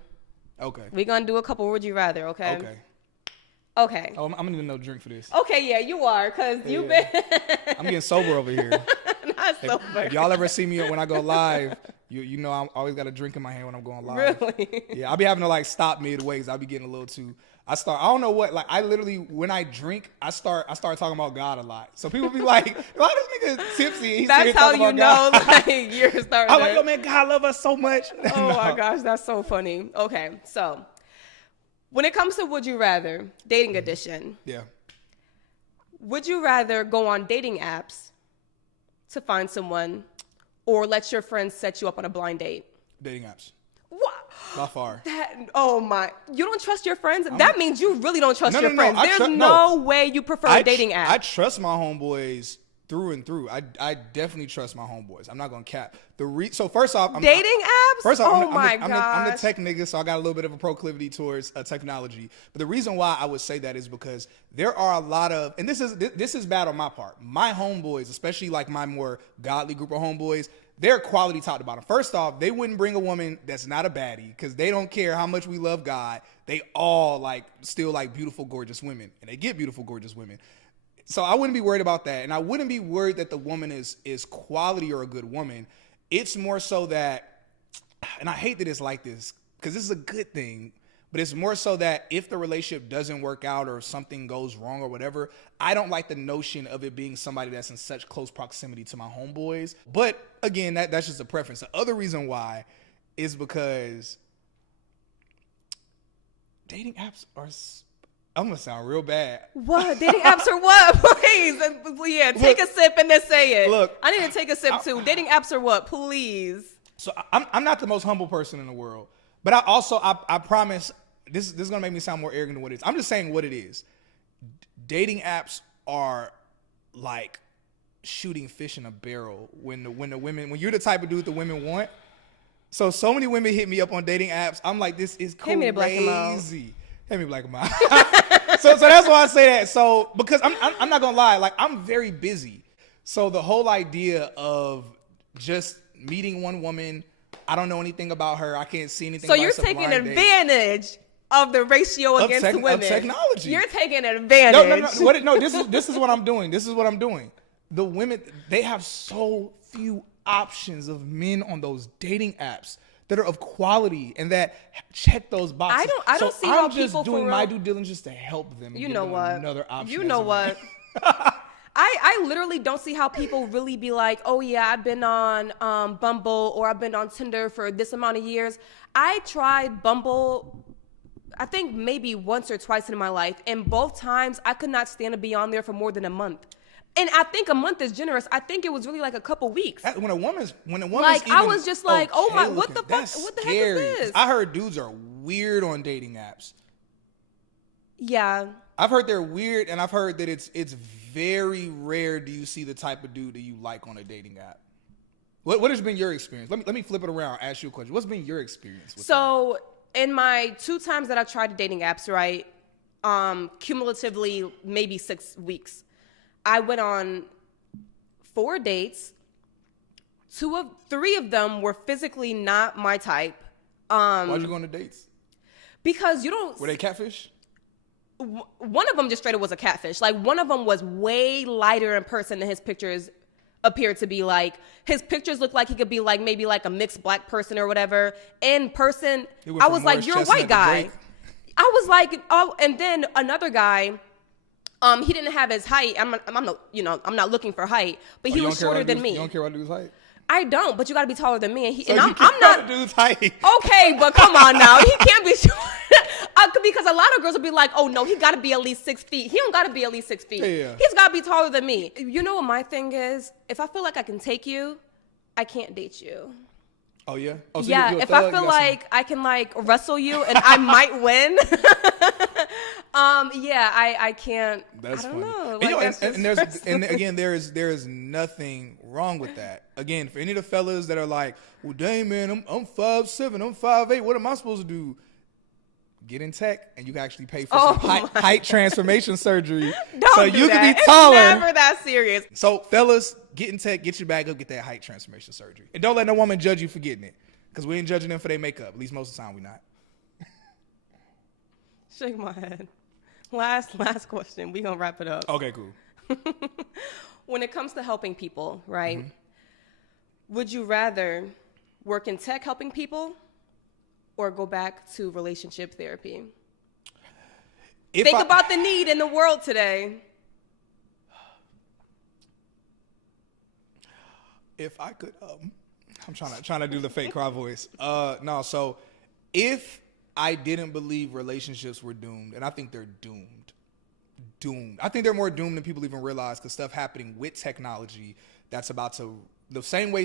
Okay. We're going to do a couple Would You Rather, okay? Okay. Okay. Oh, I'm going to need another drink for this. Okay, yeah, you are, because you've been... I'm getting sober over here. Not sober. If y'all ever see me when I go live, you know I always got a drink in my hand when I'm going live. Really? Yeah, I'll be having to like stop midway because I'll be getting a little too... I don't know what, like I literally, when I drink, I start talking about God a lot. So people be like, why this nigga tipsy? He's that's how you know, like, you're starting I'm like, oh man, God love us so much. Oh my gosh, that's so funny. Okay, so when it comes to Would You Rather, dating edition. Yeah. Would you rather go on dating apps to find someone or let your friends set you up on a blind date? Dating apps. What? By far. Oh my. You don't trust your friends? That means you really don't trust your friends. There's no way you prefer a dating app. I trust my homeboys through and through. I definitely trust my homeboys. I'm not going to cap. So first off, dating apps? First off, I'm the tech nigga, so I got a little bit of a proclivity towards technology. But the reason why I would say that is because there are a lot of, and this is bad on my part. My homeboys, especially like my more godly group of homeboys, they're quality top to bottom. First off, they wouldn't bring a woman that's not a baddie because they don't care how much we love God. They all still like beautiful, gorgeous women, and they get beautiful, gorgeous women. So I wouldn't be worried about that, and I wouldn't be worried that the woman is quality or a good woman. It's more so that, and I hate that it's like this because this is a good thing, but it's more so that if the relationship doesn't work out or something goes wrong or whatever, I don't like the notion of it being somebody that's in such close proximity to my homeboys. But again, that's just a preference. The other reason why is because dating apps are, I'm going to sound real bad. What? Dating apps are what? Please. Yeah, take a sip and then say it. Look. I need to take a sip too. Dating apps are what? Please. So I'm not the most humble person in the world. But I promise, this is going to make me sound more arrogant than what it is. I'm just saying what it is. Dating apps are like shooting fish in a barrel when you're the type of dude the women want. So many women hit me up on dating apps. I'm like, this is crazy. Hit me black and mild. So that's why I say that. So because I'm not gonna lie, like I'm very busy. So the whole idea of just meeting one woman, I don't know anything about her. I can't see anything. So you're taking advantage of the ratio against women. Of technology. You're taking advantage. No. This is what I'm doing. The women, they have so few options of men on those dating apps that are of quality and that check those boxes. I don't see how people. I'm just doing my due diligence to help them. You know what? Another option. You know what? I literally don't see how people really be like, oh yeah, I've been on Bumble or I've been on Tinder for this amount of years. I tried Bumble, I think maybe once or twice in my life, and both times I could not stand to be on there for more than a month. And I think a month is generous. I think it was really like a couple weeks. When a woman's like, even I was just like, oh my, what the fuck? What the heck is this? I heard dudes are weird on dating apps. Yeah. I've heard they're weird, and I've heard that it's very rare do you see the type of dude that you like on a dating app. What has been your experience? Let me flip it around, ask you a question. What's been your experience with that? In my 2 times that I've tried dating apps, right, cumulatively maybe 6 weeks, I went on 4 dates. 3 of them were physically not my type. Why'd you go on the dates? Because you don't... Were they catfish? One of them just straight up was a catfish. Like, one of them was way lighter in person than his pictures appeared to be. Like, his pictures looked like he could be like maybe like a mixed black person or whatever. In person, I was like, you're a white guy. I was like, oh, and then another guy, he didn't have his height. I'm not looking for height, but he was shorter than me. You don't care about dude's height? I don't, but you got to be taller than me. And I'm not dude's height. Okay, but come on now, he can't be short. Because a lot of girls will be like, oh no, he got to be at least 6 feet. He don't got to be at least 6 feet. Yeah. He's got to be taller than me. You know what my thing is? If I feel like I can take you, I can't date you. Oh yeah. Oh, so yeah. you're a If I thug, feel like I can like wrestle you and I might win. Yeah, I can't. That's I don't funny. know. And, Like, and again, there is nothing wrong with that. Again, for any of the fellas that are like, well, dang man, I'm 5'7", I'm 5'8", what am I supposed to do? Get in tech, and you can actually pay for some height transformation surgery, so you can be taller. It's never that serious. So, fellas, get in tech, get your bag up, get that height transformation surgery, and don't let no woman judge you for getting it, because we ain't judging them for their makeup. At least most of the time, we not. Shake my head. Last question. We gonna wrap it up. Okay, cool. When it comes to helping people, right? Would you rather work in tech helping people, or go back to relationship therapy? Think about the need in the world today. If I could, I'm trying to do the fake cry voice. No, so if I didn't believe relationships were doomed, and I think they're doomed. I think they're more doomed than people even realize, because stuff happening with technology that's about to, the same way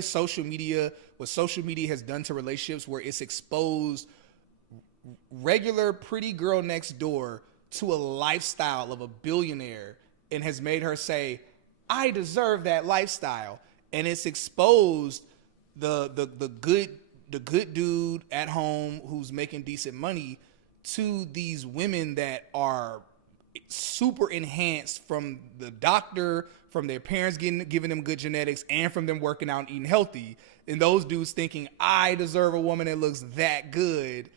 what social media has done to relationships, where it's exposed regular pretty girl next door to a lifestyle of a billionaire and has made her say, I deserve that lifestyle. And it's exposed the good dude at home who's making decent money to these women that are super enhanced from the doctor, from their parents giving them good genetics, and from them working out and eating healthy. And those dudes thinking, I deserve a woman that looks that good.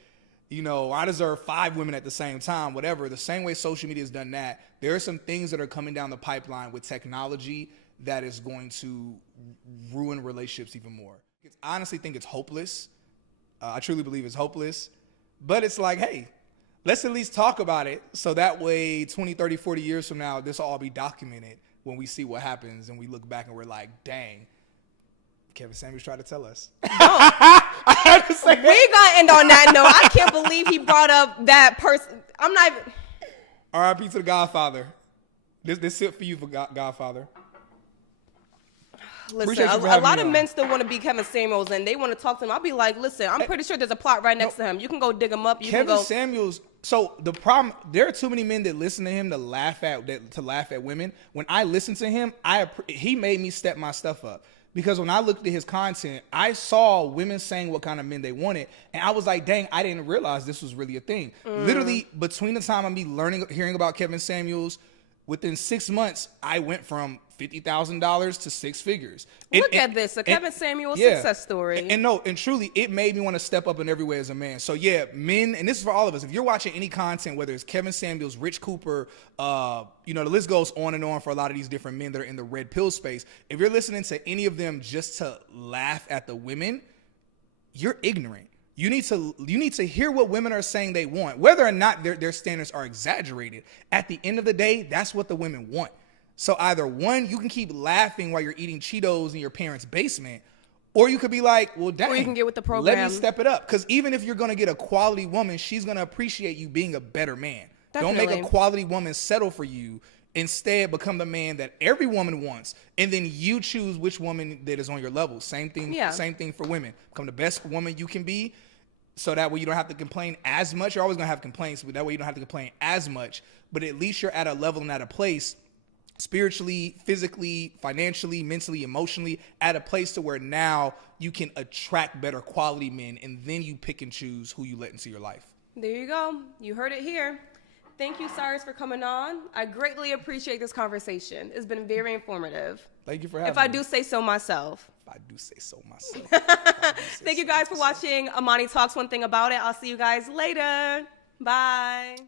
You know, I deserve 5 women at the same time, whatever. The same way social media has done that, there are some things that are coming down the pipeline with technology that is going to ruin relationships even more. I honestly think it's hopeless. I truly believe it's hopeless. But it's like, hey, let's at least talk about it, so that way 20, 30, 40 years from now, this will all be documented when we see what happens and we look back and we're like, dang, Kevin Samuels tried to tell us. I had to say we got to end on that note. I can't believe he brought up that person. I'm not even. R.I.P. to the Godfather. This it for you, for Godfather. Listen, a lot of men still want to be Kevin Samuels, and they want to talk to him. I'll be like, listen, I'm pretty sure there's a plot right next to him. You can go dig him up. Kevin Samuels. So the problem, there are too many men that listen to him to laugh at women. When I listen to him, he made me step my stuff up. Because when I looked at his content, I saw women saying what kind of men they wanted. And I was like, dang, I didn't realize this was really a thing. Literally, between the time of me hearing about Kevin Samuels, within 6 months, I went from $50,000 to 6 figures. Look at this, a Kevin Samuels success story. And truly, it made me want to step up in every way as a man. So yeah, men, and this is for all of us, if you're watching any content, whether it's Kevin Samuels, Rich Cooper, the list goes on and on for a lot of these different men that are in the red pill space. If you're listening to any of them just to laugh at the women, you're ignorant. You need to hear what women are saying they want, whether or not their standards are exaggerated. At the end of the day, that's what the women want. So either one, you can keep laughing while you're eating Cheetos in your parents' basement, or you could be like, well, dang, or you can get with the program. Let me step it up. Because even if you're going to get a quality woman, she's going to appreciate you being a better man. Definitely. Don't make a quality woman settle for you. Instead, become the man that every woman wants, and then you choose which woman that is on your level. Same thing. Yeah. Same thing for women. Become the best woman you can be, so that way you don't have to complain as much. You're always going to have complaints, but that way you don't have to complain as much. But at least you're at a level and at a place, spiritually, physically, financially, mentally, emotionally, at a place to where now you can attract better quality men, and then you pick and choose who you let into your life. There you go. You heard it here. Thank you, Cyrus, for coming on. I greatly appreciate this conversation. It's been very informative. Thank you for having me. If I do say so myself. Thank you guys for watching Amani Talks One Thing About It. I'll see you guys later. Bye.